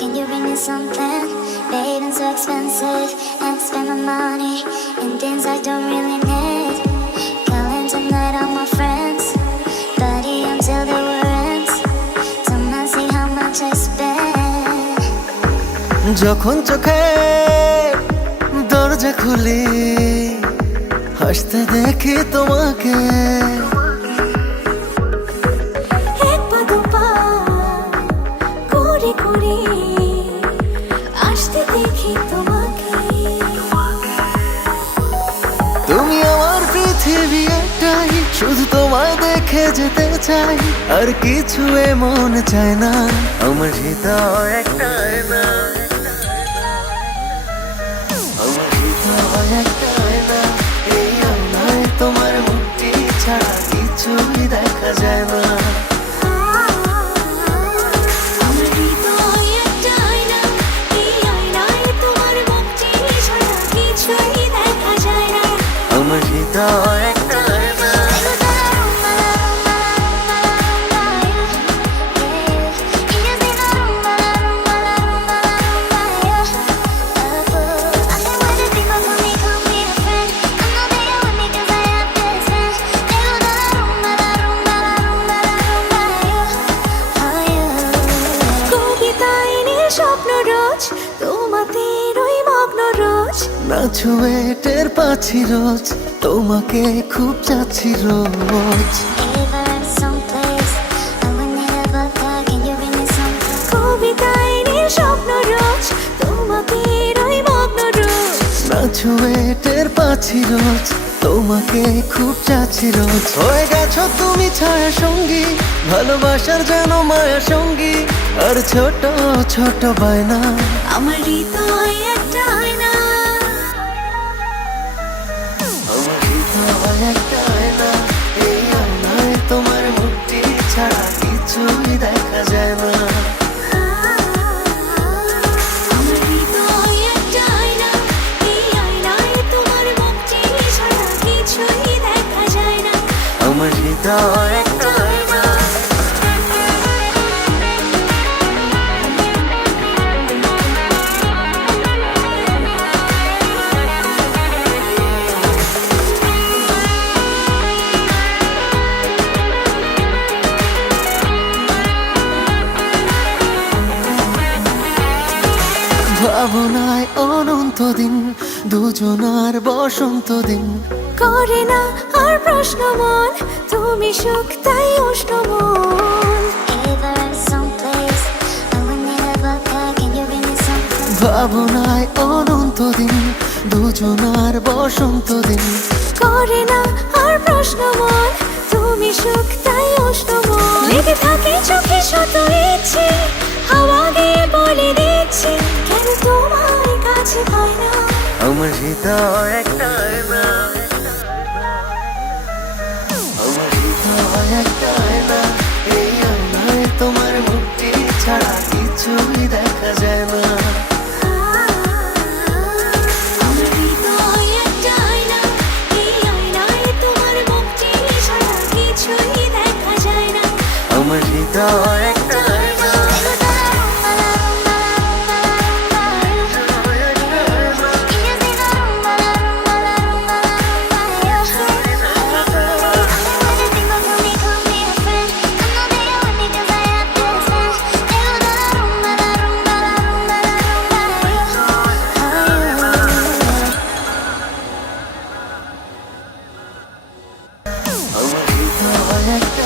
can you bring me something? Babe, it's so expensive, and spend my money in things I don't really need. Calling tonight all my friends, party until the war ends. Come and see how much I spend. যখন চোখে দরজা খুলি, হাসতে দেখি তোমাকে। এক পা দুপা করে করে আসতে দেখি তোমাকে। তুমি আমার পৃথিবী একটাই, শুধু তোমায় দেখে যেতে চাই, আর কিছু এমন চাই না। আমার হৃদয় একটাই না, আমার হৃদয় একটাই না। এই আয়নায় তোমার মুখটি ছাড়া কিছুই দেখা যায় না। আমার হৃদয় একটাই না, এই আয়নায় তোমার মুখটি ছাড়া কিছুই দেখা যায় না। আমার হৃদয় একটাই না। স্বপ্ন রোজ তোমাতে রই মগ্ন রোজ, না ছুঁয়ে টের পাচ্ছি রোজ, তোমাকে খুব চাচ্ছি রোজ। কবিতায় নীল স্বপ্ন রোজ তোমাতে রই মগ্ন রোজ, না ছুঁয়ে টের পাচ্ছি রোজ, তোমাকে খুব চাচ্ছি রোজ। হয়ে গেছো তুমি ছায়া সঙ্গী, ভালোবাসার যেন মায়া সঙ্গী, আর ছোট ছোট বায়না। আমার হৃদয় একটাই না, আমার হৃদয় একটাই না। এই আয়নায় তোমার মুখটি ছাড়া কিছুই দেখা যায় না। আমার হৃদয় একটাই না, এই আয়নায় তোমার মুখটি ছাড়া কিছুই দেখা যায় না। আমার হৃদয় একটাই না। ভাবনায় অনন্ত দিন, দুজনার বসন্ত দিন। করে না আর প্রশ্ন মন, তুমি সুখ তাই উষ্ণ মন। ভাবনায় অনন্ত দিন, দুজনার বসন্ত দিন। করে না আর প্রশ্ন মন, তুমি সুখ তাই উষ্ণ মন। লেগে থাকে চোখে শত ইচ্ছে, হাওয়া গিয়ে বলে দিচ্ছে কেন তোমার কাছে পাই না। আমার হৃদয় একটাই না, আমার হৃদয় একটাই না। এই আয়নায় তোমার মুখটি ছাড়া কিছুই দেখা যায় না। আমার হৃদয় একটাই না, এই আয়নায় তোমার মুখটি ছাড়া কিছুই দেখা যায় না। আমার হৃদয় একটাই না। আমার হৃদয়